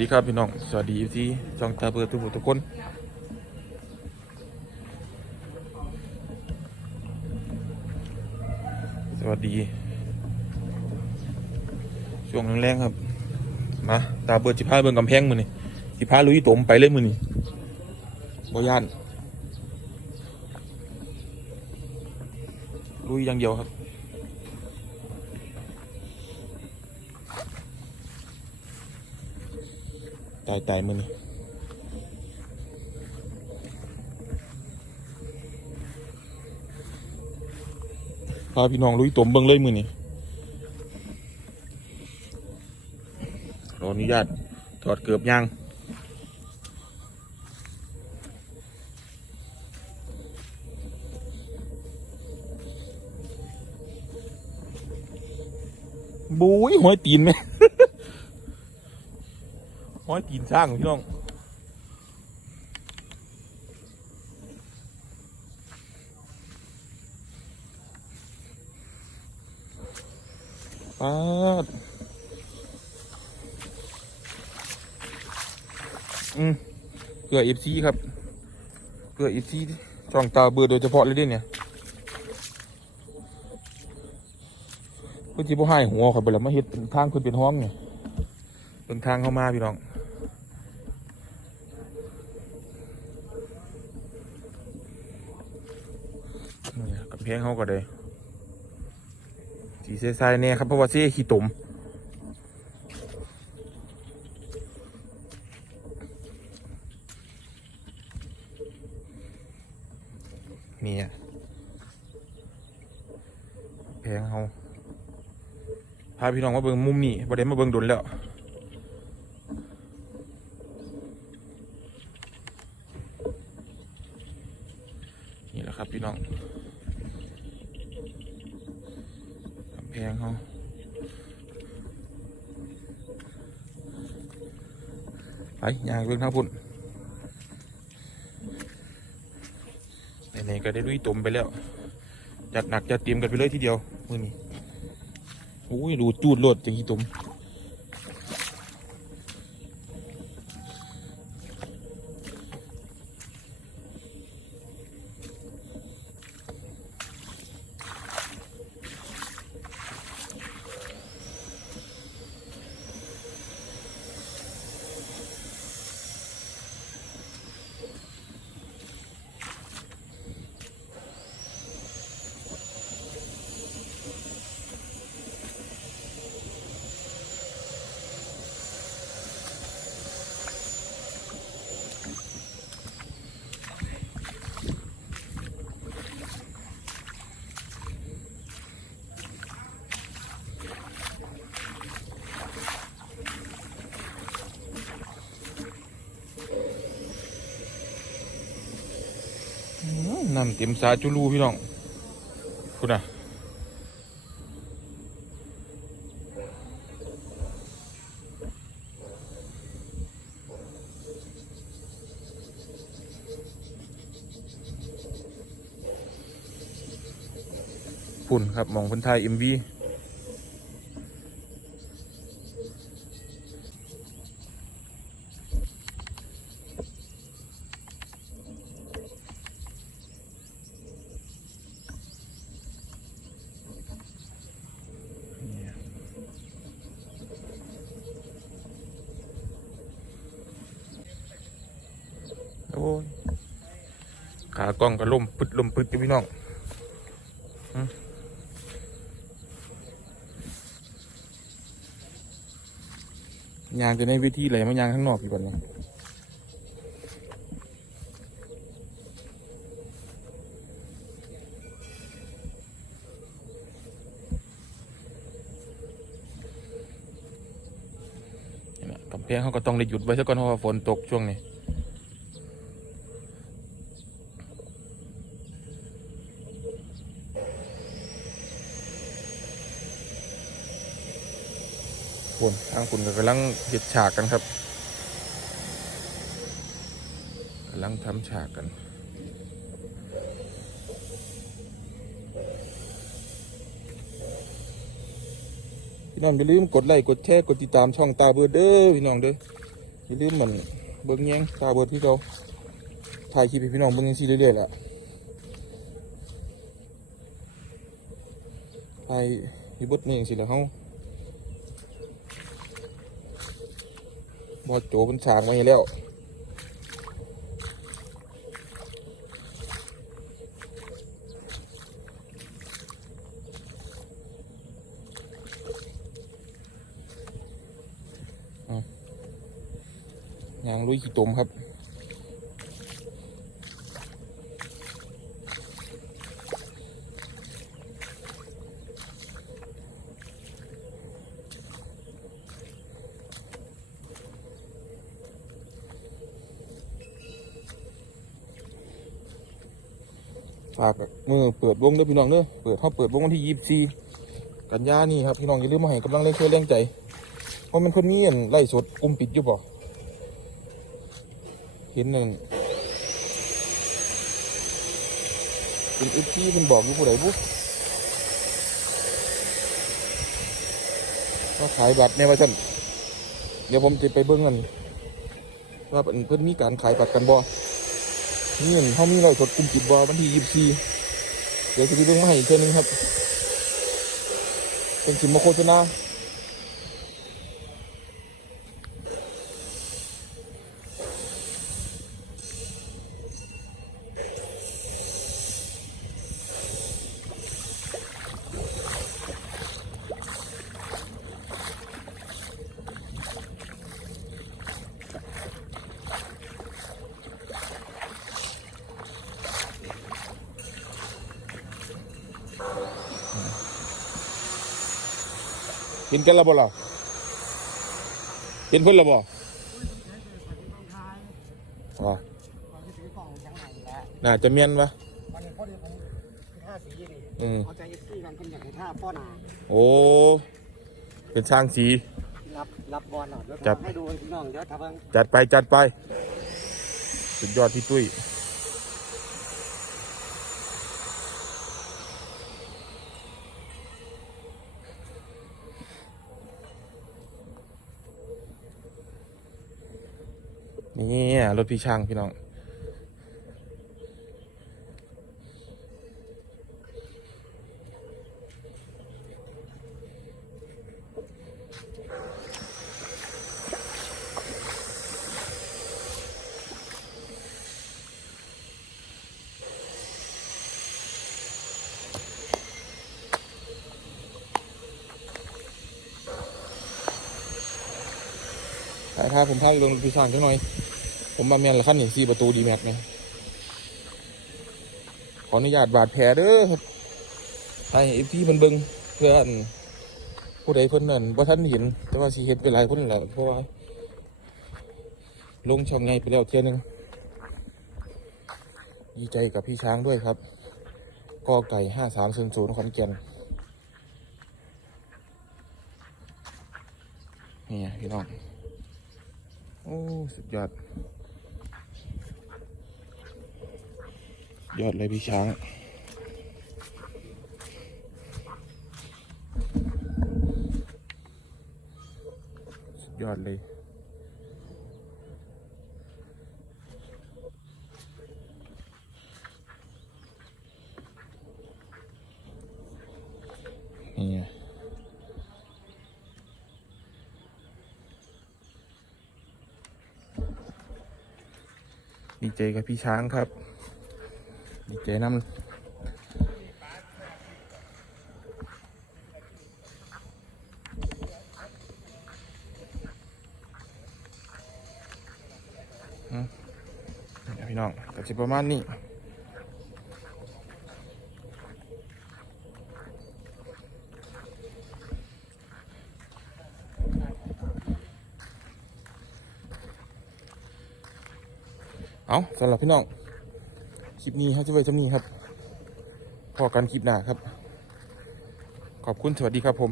ดีครับพี่น้อง สวัสดีที่จองตาเบอร์ทุกผู้ทุกคน สวัสดี ช่วงแรงๆครับ มา ตาเบิดจิพาเบิ่งกำแพงมือนี่จิพาลุยตมไปเลยมือนี่บ่ย่านลุยอย่างเดียวครับ ตายตายมือนี่พาพี่น้องลุยตมเบิ่งเลยมือนี่ขออนุญาตถอดเกือบยางบุ้ยหอยตีนไหม หอยตีนสร้างพี่น้องปาดอืมเกลือเอฟซีครับ เกลือเอฟซีช่องตาเบือโดยเฉพาะเลยด้เนี่ยเพื่อที่พ่ให้หัวเขาไปแล้วมาเฮ็ดเป็นทางเพื่นเป็นห้องเนี่ยเป็นทางเข้ามาพี่น้อง นี่กับเพงเขาก็ได้สีใสๆเนี่ยครับเพราะว่าเสียขี้ตุ่มนี่อะเพงเขาพาพี่น้องมาเบิ่งมุมนี้ประเด็นมาเบิ่งดนแล้วนี่แหละครับพี่น้องกำแพ งเขาไปยางเรื่องทั้งพุ่นไหนๆก็ได้ลุยตุ่มไปแล้ว จัดหนักจัดเตรียมกันไปเลยทีเดียว มือนี้โอ้ยดูจูดโลดจังที่ตุ่ม อื้อน้ำเต็มสาจุลูพี่น้องคุณอะฝุ่นครับมองคนไทยเอ็มวี อ้ยขากล้องก็ล่มปึดล่มปึดอยู่พี่น้องยางจะในวิธีไหลมายางข้างนอกอีกก่อนนะนี่แหละกำแพงเขาก็ต้องได้หยุดไว้ซะก่อนเพราะว่าฝนตกช่วงนี้ ทางคุณก็กำลังเห็ดฉากกันครับกำลังทำฉากกันพี่น้องอย่าลืมกดไลค์กดแชร์กดติดตามช่องตาเบอร์เด้อพี่น้องเด้ออย่าลืมเหมือนเบิ้งแยงตาเบิดที่เราถ่ายคลิปให้พี่น้องเบิ้งยังซีเรื่อยๆแหละถ่ายอยี่เบดนี่ยังสิละเฮา บอโจมันสางมาให้แล้วยางลุยขี้ตมครับ ฝากมือเปิดวงเด้อพี่น้องเด้อเปิดเขาเปิดวงวันที่ยี่สิบสี่กันยานี่ครับพี่น้องอย่าลืมมาให้กำลังแรงช่วยแรงใจเพราะมันคนนี้อั่นไล่สดกลุ่มปิดอยู่ป่ะเห็นนั่นเป็นอึดที่เป็นบอกอยู่ผู้ใดบุ๊ว่าขายบัตรเนี่ยว่าฉันเดี๋ยวผมจะไปเบิ้งกันว่าเพิ่นเพิ่นมีการขายบัตรกันบ่ นี่อั่นเขามีเราสดกลุ่มจิตบอวันที่ยี่สิบสี่เดี๋ยวจะไปเบิ้งมาให้อีกเทื่อนึงครับ เป็นสิมมาโฆษณา เห็นกันและบ่ล่ะเห็นเพิ่นและบ่อ่าก่อนที่ซื้อกล่องจังไหนแล้วน่าจะเมียนวะวันนี้พอดีผมท่าสีนี่อืมเอาใจยี่สี่กันเป็นอย่างไรท่าพ่อนาโอ้เป็นช่างสี รับรับบอลหน่อยเดี๋ยวจับทำให้ดูให้พี่น้องเดี๋ยวทำเพิ่ง จัดไปจัดไป สุดยอดพี่ตุ้ย นี่รถพี่ช่างพี่น้องถ่ายภาพผมพาไปเบิ่งรถพี่ช่างจังหน่อย ผมมาแมนละคันนี่สี่ประตูดีแม็กนี่ยขออนุญาตบาดแผลเด้อครับให้เอฟซีมันเบิงเพื่อนผู้ใดเพิ่อนนั่นบ่ทันเห็น แต่ว่าสิเฮ็ดไปหลายคนแหละเพราะว่าลงช่องไงไปแล้วเที่ยนึงดีใจกับพี่ช้างด้วยครับกอไก่ห้าสามศูนย์ศูนย์ขอนแก่นนี่ไงพี่น้อง โอ้ สุดยอด ยอดเลยพี่ช้าง สุดยอดเลย นี่ไงดีใจกับพี่ช้างครับ ดีใจน้ำอืมนี่พี่น้องก็จะประมาณนี้เอาสำหรับพี่น้อง คลิปนี้เขาจะไว้จำนี้ครับ พอกันคลิปหน้าครับ ขอบคุณสวัสดีครับผม